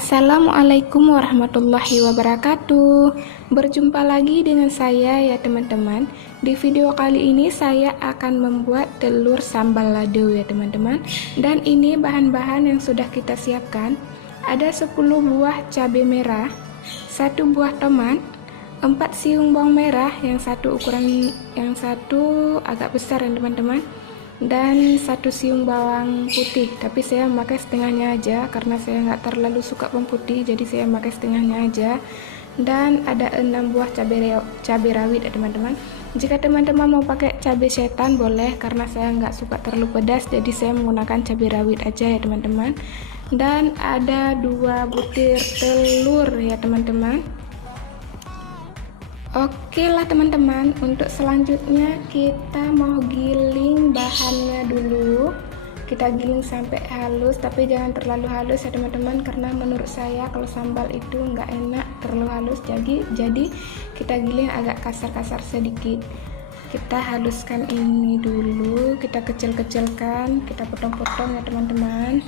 Assalamualaikum warahmatullahi wabarakatuh. Berjumpa lagi dengan saya ya teman-teman. Di video kali ini saya akan membuat telur sambal lado ya teman-teman. Dan ini bahan-bahan yang sudah kita siapkan. Ada 10 buah cabai merah, 1 buah tomat, 4 siung bawang merah, yang satu agak besar ya teman-teman, dan 1 siung bawang putih, tapi saya memakai setengahnya aja karena saya nggak terlalu suka bawang putih, jadi saya memakai setengahnya aja. Dan ada 6 buah cabai rawit ya teman-teman. Jika teman-teman mau pakai cabai setan boleh, karena saya nggak suka terlalu pedas, jadi saya menggunakan cabai rawit aja ya teman-teman. Dan ada 2 butir telur ya teman-teman. Oke lah teman-teman, untuk selanjutnya kita mau giling bahannya dulu. Kita giling sampai halus, tapi jangan terlalu halus ya teman-teman, karena menurut saya kalau sambal itu nggak enak terlalu halus. Jadi kita giling agak kasar-kasar sedikit. Kita haluskan ini dulu, kita kecil-kecilkan, kita potong-potong ya teman-teman.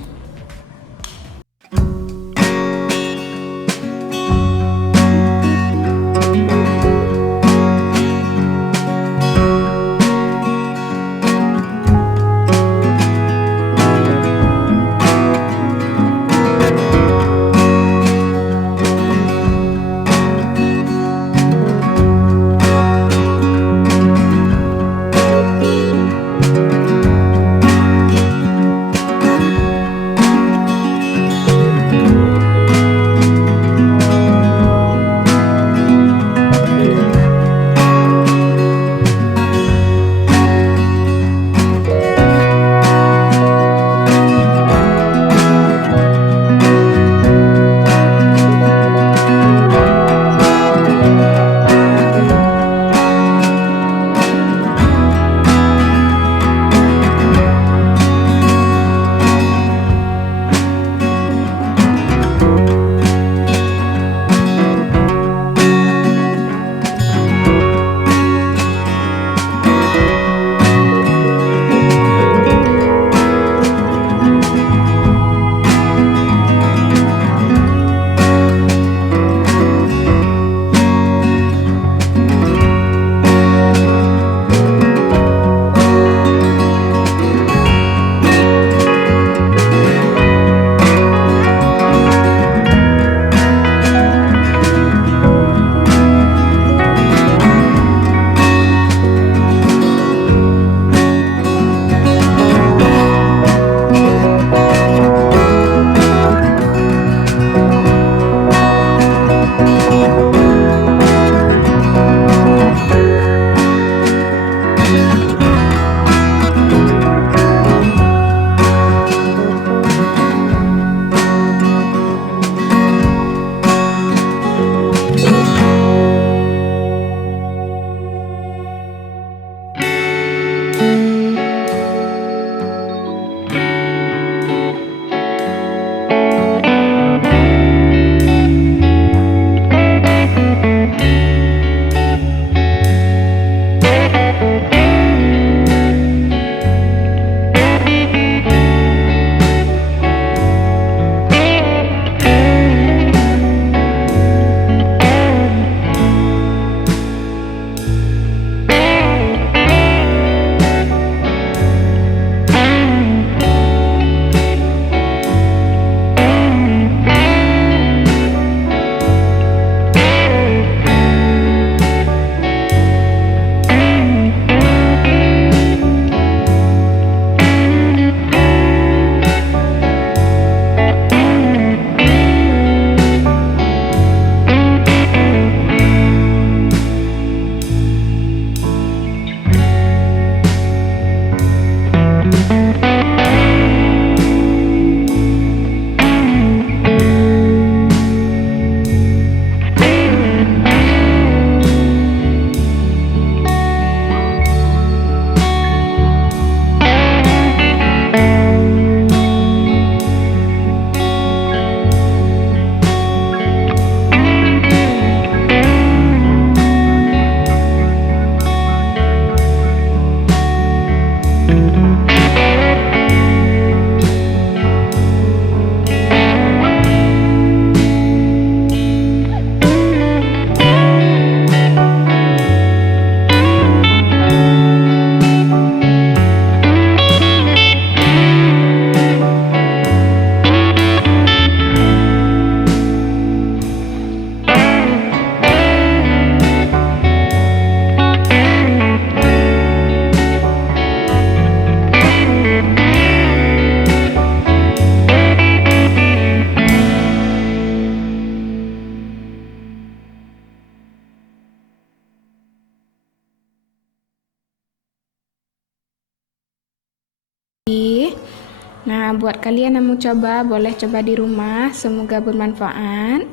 Nah, buat kalian yang mau coba, boleh coba di rumah. Semoga bermanfaat.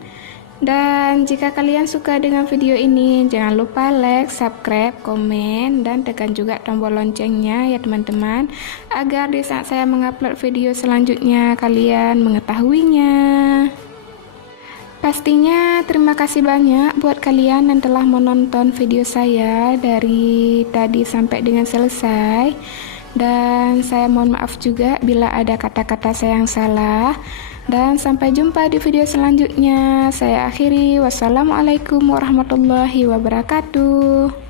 Dan jika kalian suka dengan video ini, jangan lupa like, subscribe, komen, dan tekan juga tombol loncengnya ya teman-teman, agar di saat saya mengupload video selanjutnya kalian mengetahuinya. Pastinya terima kasih banyak buat kalian yang telah menonton video saya dari tadi sampai dengan selesai. Dan saya mohon maaf juga bila ada kata-kata saya yang salah. Dan sampai jumpa di video selanjutnya. Saya akhiri. Wassalamualaikum warahmatullahi wabarakatuh.